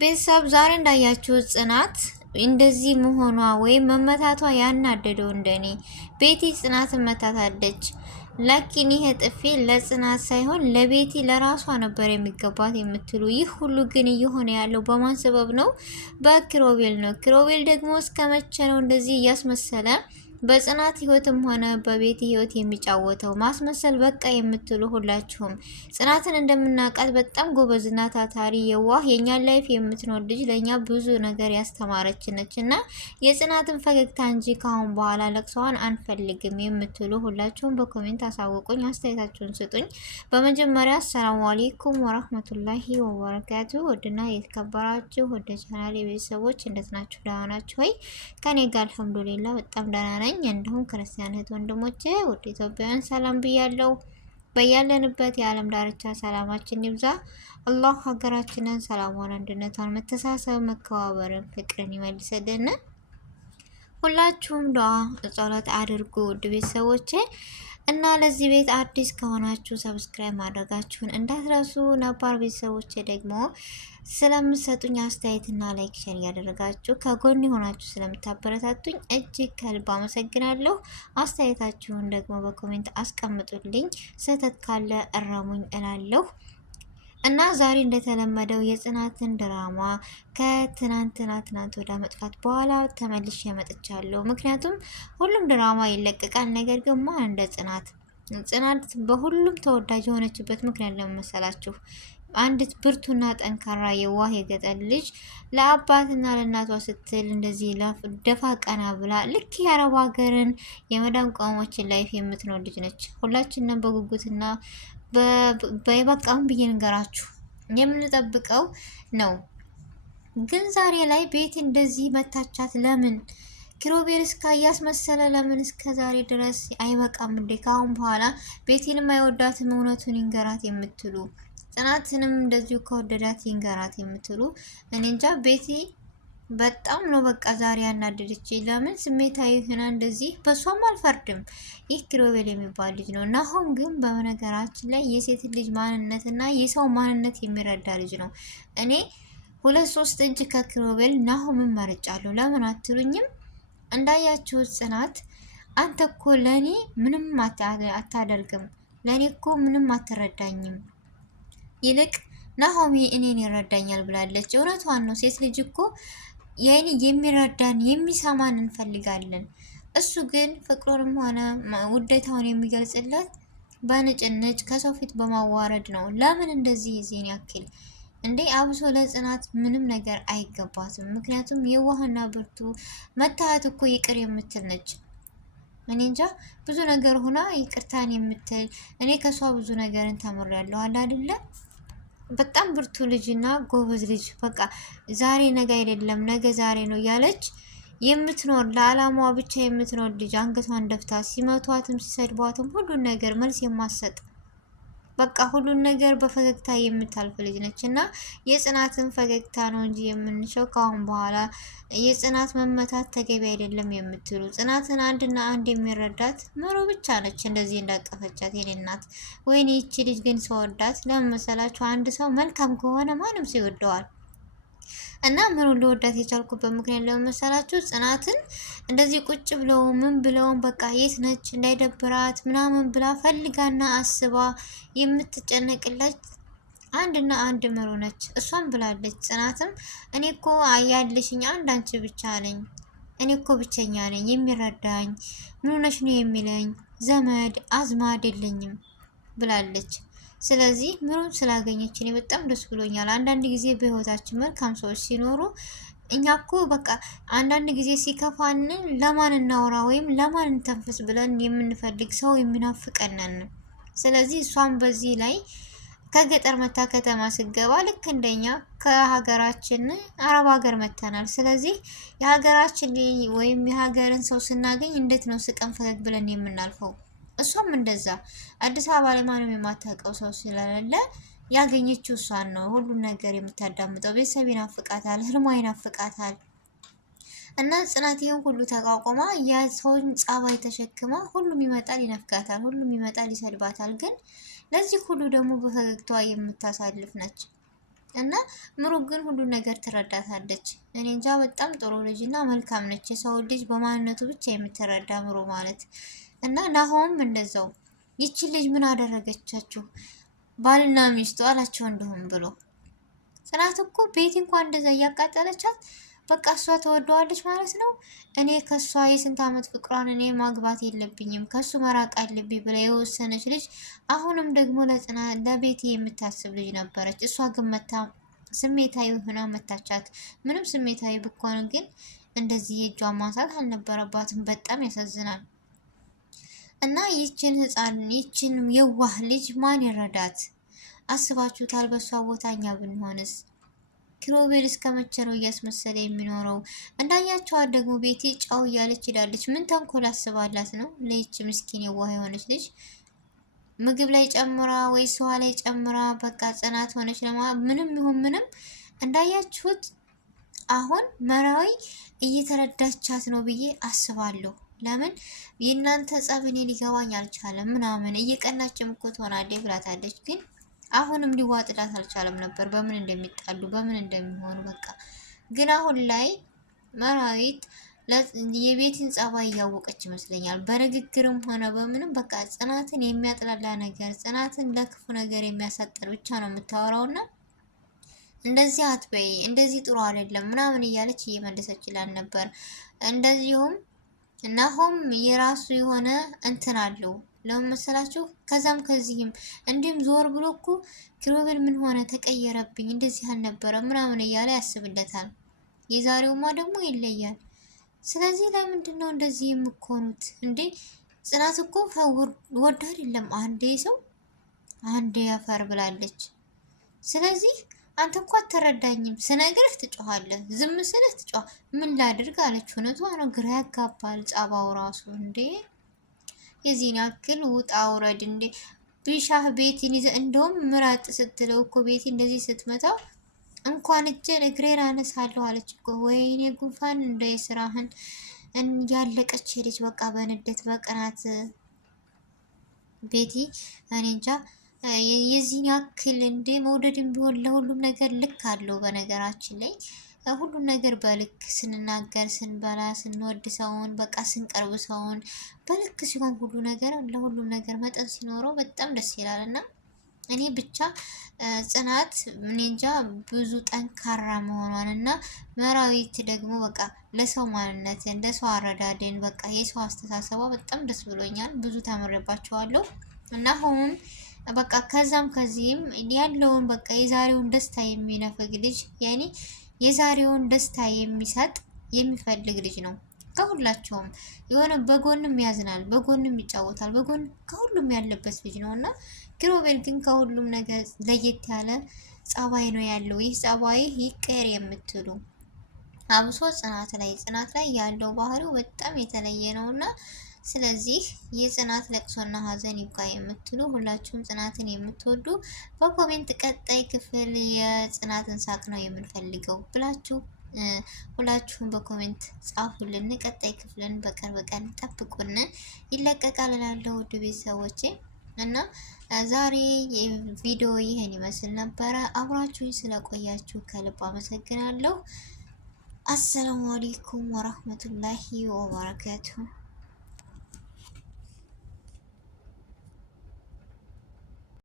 ቤተሰብ ዛሬ እንዳያችሁ ጽናት እንደዚህ መሆኗ ወይም መመታቷ ያናደደው እንደኔ ቤቲ ጽናትን መታታለች። ላኪን ይሄ ጥፊ ለጽናት ሳይሆን ለቤቲ ለራሷ ነበር የሚገባት የምትሉ፣ ይህ ሁሉ ግን እየሆነ ያለው በማን ሰበብ ነው? በኪሮቤል ነው። ኪሮቤል ደግሞ እስከ መቼ ነው እንደዚህ እያስመሰለ በጽናት ህይወትም ሆነ በቤቲ ህይወት የሚጫወተው? ማስመሰል በቃ የምትሉ ሁላችሁም ጽናትን እንደምናውቃት በጣም ጎበዝና ታታሪ የዋህ የኛን ላይፍ የምትኖር ልጅ ለኛ ብዙ ነገር ያስተማረች ነች እና የጽናትን ፈገግታ እንጂ ካሁን በኋላ ለቅሷን አንፈልግም የምትሉ ሁላችሁም በኮሜንት አሳውቁኝ፣ አስተያየታችሁን ስጡኝ። በመጀመሪያ አሰላሙ አለይኩም ወራህመቱላሂ ወበረካቱ። ወድና የተከበራችሁ ወደ ቻናል የቤተሰቦች እንዴት ናችሁ? ደህና ናችሁ ወይ? ከኔ ጋር አልሐምዱሊላህ በጣም ደህና ነኝ። እንዲሁም ክርስቲያን እህት ወንድሞቼ ወደ ኢትዮጵያውያን ሰላም ብያለሁ። በያለንበት የዓለም ዳርቻ ሰላማችን ይብዛ። አላህ ሀገራችንን ሰላሟን፣ አንድነቷን፣ መተሳሰብ፣ መከባበርን፣ ፍቅርን ይመልሰልን። ሁላችሁም ዱዓ ጸሎት አድርጉ ውድ ቤተሰቦቼ እና ለዚህ ቤት አዲስ ከሆናችሁ ሰብስክራይብ ማድረጋችሁን እንዳትረሱ። ነባር ቤተሰቦቼ ደግሞ ስለምሰጡኝ አስተያየትና ላይክ ሼር እያደረጋችሁ ከጎን የሆናችሁ ስለምታበረታቱኝ እጅግ ከልብ አመሰግናለሁ። አስተያየታችሁን ደግሞ በኮሜንት አስቀምጡልኝ። ስህተት ካለ እረሙኝ እላለሁ። እና ዛሬ እንደተለመደው የጽናትን ድራማ ትናንት ወደ መጥፋት በኋላ ተመልሼ መጥቻለሁ። ምክንያቱም ሁሉም ድራማ ይለቀቃል፣ ነገር ግን ማን እንደ ጽናት በሁሉም ተወዳጅ የሆነችበት ምክንያት ለምን መሰላችሁ? አንዲት ብርቱና ጠንካራ የዋህ የገጠር ልጅ ለአባትና ለእናቷ ስትል እንደዚህ ደፋ ቀና ብላ ልክ የአረብ ሀገርን የመዳም ቅመሞችን ላይፍ የምትኖር ልጅ ነች። ሁላችንም በጉጉትና በበቃም ብዬ ንገራችሁ የምንጠብቀው ነው። ግን ዛሬ ላይ ቤት እንደዚህ መታቻት ለምን? ኪሮቤል እስከ እያስመሰለ ለምን እስከ ዛሬ ድረስ አይበቃም እንዴ? ካሁን በኋላ ቤቴንም አይወዳትም እውነቱን ይንገራት የምትሉ፣ ጽናትንም እንደዚሁ ከወደዳት ይንገራት የምትሉ፣ እኔ እንጃ ቤቲ በጣም ነው በቃ ዛሬ ያናደደች። ለምን ስሜታዊ ሆና እንደዚህ? በሷም አልፈርድም። ይህ ኪሮቤል የሚባል ልጅ ነው። ናሆም ግን በነገራችን ላይ የሴት ልጅ ማንነት እና የሰው ማንነት የሚረዳ ልጅ ነው። እኔ 2-3 እጅ ከኪሮቤል ናሆምን መርጫለሁ። ለምን አትሉኝም? እንዳያችሁት ጽናት አንተ እኮ ለእኔ ምንም አታደርግም፣ ለእኔ እኮ ምንም አትረዳኝም፣ ይልቅ ናሆሚ እኔን ይረዳኛል ብላለች። እውነቷን ነው። ሴት ልጅ እኮ የኔ የሚረዳን የሚሰማን እንፈልጋለን። እሱ ግን ፍቅሩንም ሆነ ውዴታውን የሚገልጽለት በንጭንጭ ከሰው ፊት በማዋረድ ነው። ለምን እንደዚህ የዚህን ያክል እንዴ? አብሶ ለጽናት ምንም ነገር አይገባትም። ምክንያቱም የዋህና ብርቱ መታየት እኮ ይቅር የምትል ነች። እኔ እንጃ ብዙ ነገር ሆና ይቅርታን የምትል እኔ ከሷ ብዙ ነገርን ተምሬያለሁ። አለ አይደለ? በጣም ብርቱ ልጅና ጎበዝ ልጅ፣ በቃ ዛሬ ነገ አይደለም ነገ ዛሬ ነው እያለች የምትኖር ለዓላማዋ ብቻ የምትኖር ልጅ፣ አንገቷን ደፍታ ሲመቷትም ሲሰድቧትም ሁሉን ነገር መልስ የማሰጥ በቃ ሁሉን ነገር በፈገግታ የምታልፍ ልጅ ነች። እና የጽናትን ፈገግታ ነው እንጂ የምንሸው ካሁን በኋላ የጽናት መመታት ተገቢ አይደለም የምትሉ፣ ጽናትን አንድና አንድ የሚረዳት ምሩ ብቻ ነች። እንደዚህ እንዳቀፈቻት የኔ እናት። ወይኔ ይቺ ልጅ ግን ሰወዳት ለምን መሰላችሁ? አንድ ሰው መልካም ከሆነ ማንም ሰው ይወደዋል። እና ምሩ ልወዳት የቻልኩበት ምክንያት ለምን መሰላችሁ? ጽናትን እንደዚህ ቁጭ ብለው ምን ብለው በቃ የት ነች እንዳይደብራት ምናምን ብላ ፈልጋና አስባ የምትጨነቅላት አንድና አንድ ምሩ ነች። እሷም ብላለች ጽናትም እኔ እኮ ያለሽኝ አንድ አንቺ ብቻ ነኝ፣ እኔ እኮ ብቸኛ ነኝ፣ የሚረዳኝ ምን ሆነሽ ነው የሚለኝ ዘመድ አዝማድ የለኝም ብላለች። ስለዚህ ምሩን ስላገኘች እኔ በጣም ደስ ብሎኛል። አንዳንድ ጊዜ በህይወታችን መልካም ሰዎች ሲኖሩ እኛ እኮ በቃ አንዳንድ ጊዜ ሲከፋን ለማን እናውራ ወይም ለማን እንተንፍስ ብለን የምንፈልግ ሰው የሚናፍቀንን። ስለዚህ እሷም በዚህ ላይ ከገጠር መታ ከተማ ስገባ ልክ እንደኛ ከሀገራችን አረብ ሀገር መተናል። ስለዚህ የሀገራችን ወይም የሀገርን ሰው ስናገኝ እንዴት ነው ስቀን ፈገግ ብለን የምናልፈው? እሷም እንደዛ አዲስ አበባ ላይ ማንም የማታውቀው ሰው ስለሌለ ያገኘችው እሷን ነው። ሁሉም ነገር የምታዳምጠው ቤተሰብ ይናፍቃታል፣ ህልሟ ይናፍቃታል። እና ጽናት ይሄን ሁሉ ተቋቁማ የሰውን ጸባይ ተሸክማ ሁሉም ይመጣል ይነፍጋታል፣ ሁሉም ይመጣል ይሰድባታል። ግን ለዚህ ሁሉ ደግሞ በፈገግታዋ የምታሳልፍ ነች። እና ምሩ ግን ሁሉ ነገር ትረዳታለች። እኔ እንጃ በጣም ጥሩ ልጅ እና መልካም ነች። የሰው ልጅ በማንነቱ ብቻ የምትረዳ ምሩ ማለት እና ናሆም እንደዛው ይቺ ልጅ ምን አደረገቻችሁ ባልና ሚስቱ አላቸው እንደሁም ብሎ ጽናት እኮ ቤት እንኳን እንደዛ እያቃጠለቻት በቃ እሷ ተወደዋለች ማለት ነው። እኔ ከሷ የስንት ዓመት ፍቅሯን እኔ ማግባት የለብኝም ከሱ መራቅ አለብኝ ብላ የወሰነች ልጅ አሁንም ደግሞ ለቤቴ የምታስብ ልጅ ነበረች። እሷ ግን መታ ስሜታዊ ሆና መታቻት። ምንም ስሜታዊ ብኮን ግን እንደዚህ የእጇን ማንሳት አልነበረባትም። በጣም ያሳዝናል። እና ይችን ህፃን ይችን የዋህ ልጅ ማን ይረዳት? አስባችሁታል? በሷ ቦታ እኛ ብንሆንስ? ኪሮቤል እስከ መቼ ነው እያስመሰለ የሚኖረው? እንዳያቸዋት ደግሞ ቤቴ ጫው እያለች ሄዳለች። ምን ተንኮል አስባላት ነው ለይች ምስኪን የዋህ የሆነች ልጅ? ምግብ ላይ ጨምራ ወይ ሰዋ ላይ ጨምራ በቃ ጽናት ሆነች ለማ ምንም ይሁን ምንም እንዳያችሁት አሁን መራዊ እየተረዳቻት ነው ብዬ አስባለሁ። ለምን የእናንተ ጸብ እኔ ሊገባኝ አልቻለም ምናምን እየቀናችም እኮ ትሆናለች ብላታለች ግን አሁንም ሊዋጥላት አልቻለም ነበር። በምን እንደሚጣሉ በምን እንደሚሆኑ በቃ ግን አሁን ላይ መራዊት የቤትን ጸባይ እያወቀች ይመስለኛል። በንግግርም ሆነ በምንም በቃ ጽናትን የሚያጥላላ ነገር ጽናትን ለክፉ ነገር የሚያሳጥር ብቻ ነው የምታወራውና እንደዚህ አትበይ እንደዚህ ጥሩ አይደለም ምናምን እያለች እየመለሰችላል ነበር። እንደዚሁም ናሆም የራሱ የሆነ እንትን አለው ለምን መሰላችሁ? ከዛም ከዚህም እንዲሁም ዞር ብሎ እኮ ኪሮቤል ምን ሆነ ተቀየረብኝ እንደዚህ አልነበረ ምናምን እያለ ያስብለታል። የዛሬውማ ደግሞ ይለያል። ስለዚህ ለምንድን ነው እንደዚህ የምኮኑት እንዴ? ጽናት እኮ ወድ አይደለም አንዴ ሰው አንዴ ያፈር ብላለች። ስለዚህ አንተ እኮ አትረዳኝም፣ ስነግርህ ትጮኻለህ፣ ዝም ስልህ ትጮህ። ምን ላድርግ አለች። እውነቷ ነው፣ ግራ ያጋባል ጸባው ራሱ እንዴ። የዚህን ያክል ውጣ ውረድ እንዴ! ቢሻህ ቤቲን ይዘ እንደውም ምራጥ ስትለው እኮ ቤቲ እንደዚህ ስትመታው እንኳን እጄን እግሬን አነሳለሁ አለች እኮ። ወይኔ ጉንፋን እንደ የስራህን ያለቀች ሄደች። በቃ በንዴት በቅናት ቤቲ እኔ እንጃ የዚህን ያክል እንዴ። መውደድም ቢሆን ለሁሉም ነገር ልክ አለው። በነገራችን ላይ ሁሉም ነገር በልክ ስንናገር፣ ስንበላ፣ ስንወድ ሰውን በቃ ስንቀርብ ሰውን በልክ ሲሆን ሁሉ ነገር ለሁሉም ነገር መጠን ሲኖረው በጣም ደስ ይላል። እና እኔ ብቻ ጽናት እኔ እንጃ ብዙ ጠንካራ መሆኗን እና መራዊት ደግሞ በቃ ለሰው ማንነትን ለሰው አረዳድን በቃ የሰው አስተሳሰቧ በጣም ደስ ብሎኛል። ብዙ ተምሬባቸዋለሁ እና አሁን በቃ ከዛም ከዚህም ያለውን በቃ የዛሬውን ደስታ የሚነፍግ ልጅ ያኔ የዛሬውን ደስታ የሚሰጥ የሚፈልግ ልጅ ነው። ከሁላቸውም የሆነ በጎንም ያዝናል፣ በጎንም ይጫወታል፣ በጎን ከሁሉም ያለበት ልጅ ነው እና ኪሮቤል ግን ከሁሉም ነገር ለየት ያለ ጸባይ ነው ያለው። ይህ ጸባይ ይቀር የምትሉ አብሶ ጽናት ላይ ያለው ባህሪው በጣም የተለየ ነው እና ስለዚህ የጽናት ለቅሶና ሀዘን ይብቃ የምትሉ ሁላችሁም ጽናትን የምትወዱ በኮሜንት ቀጣይ ክፍል የጽናትን ሳቅ ነው የምንፈልገው ብላችሁ ሁላችሁም በኮሜንት ጻፉልን። ቀጣይ ክፍልን በቅርብ ቀን ጠብቁን፣ ይለቀቃል እላለሁ ውድ ቤተሰቦቼ። እና ዛሬ ቪዲዮ ይህን ይመስል ነበረ። አብራችሁኝ ስለቆያችሁ ከልብ አመሰግናለሁ። አሰላሙ አለይኩም ወራህመቱላሂ ወበረካቱሁ።